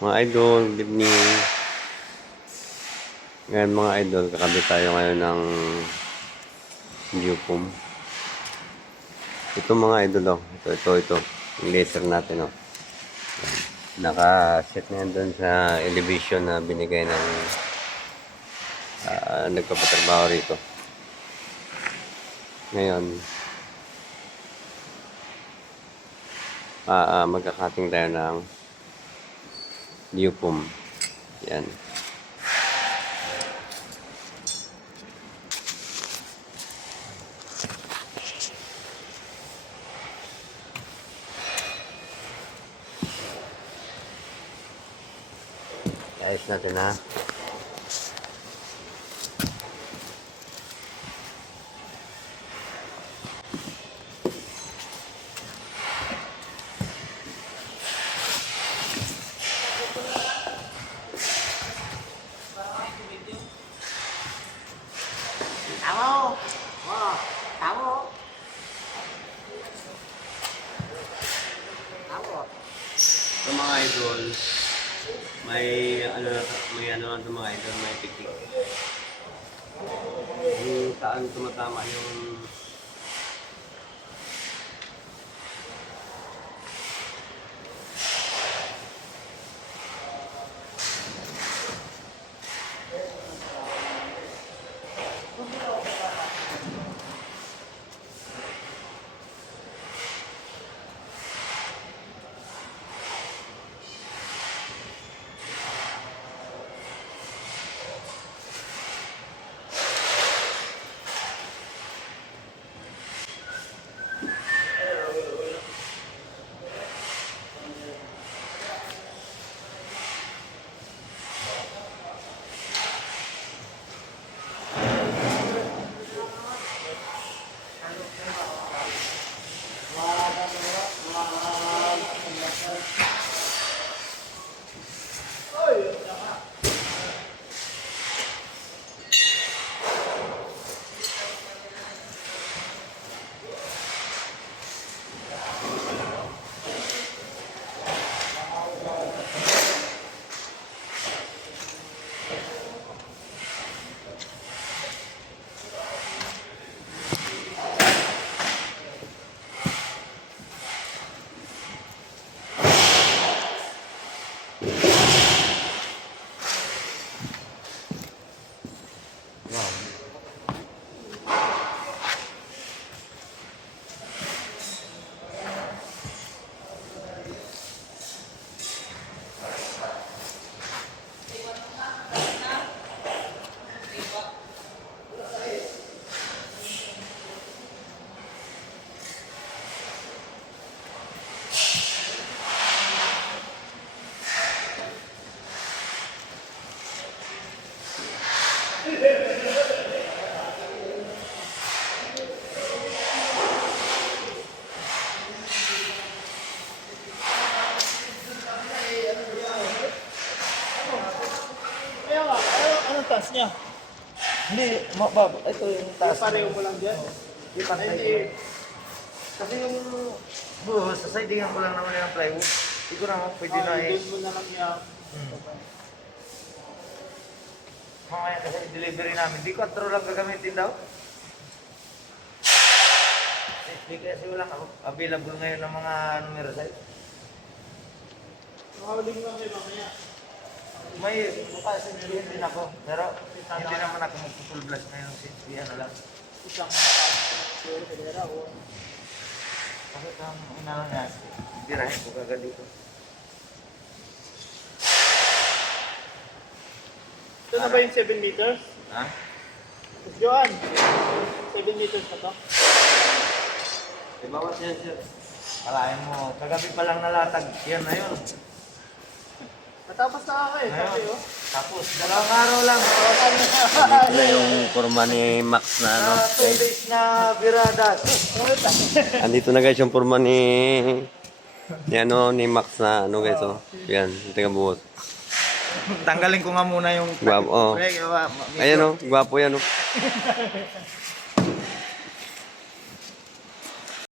Mga idol, good evening. Ngayon mga idol, kakabit tayo ngayon ng Viewcom. Ito mga idol, oh. Ito. Yung laser natin, oh. Naka-set na yan doon sa elevation na binigay ng nagpapatrabaho rito. Ngayon, magkakating tayo ng Viewcom. Yan. Ayos natin ha. Tao! Oh, tao! Tao! Ito mga idol, may ano ito mga idol, may tiktik. Yung saan tumatama yung Kaya nga, anong taas niya? Hindi, mababa. Ito yung taas. Pareho mo lang dyan? Di pantay. Hindi. Kasi yung buhos, sa sidingan ko lang naman yung plywood. Hindi ko naman pwede na eh. Doon mo na lang yan. Mamaya kasi delivery namin. Di 4 lang gagamitin daw. Hindi kasi walang available ngayon ng mga numero size. Makawaling lang kayo mamaya. May bukas din ako. Pero hindi naman ako mag-full blast ngayon since di ano lang. Isang siguro pwede o. Kasi ang inano niya, birahin ko kagad dito. Ito na ba yung 7 meters? Ha? Johan, 7 meters na to? Di bawas yan, sir. Kalahin mo, kagabi pa lang nalatag. Yan na yun. Matapos na ako eh, sabi Ngayon, oh. tapos, dalawang araw lang. dito na yung forma ni Max na ano. 2 days na biradas. Andito na guys yung forma ni Max na ano guys, oh. Yan, yung taga buhos. Tanggalin ko nga muna yung... Gwapo, oh. Pre, Ayan oh, gwapo yan oh.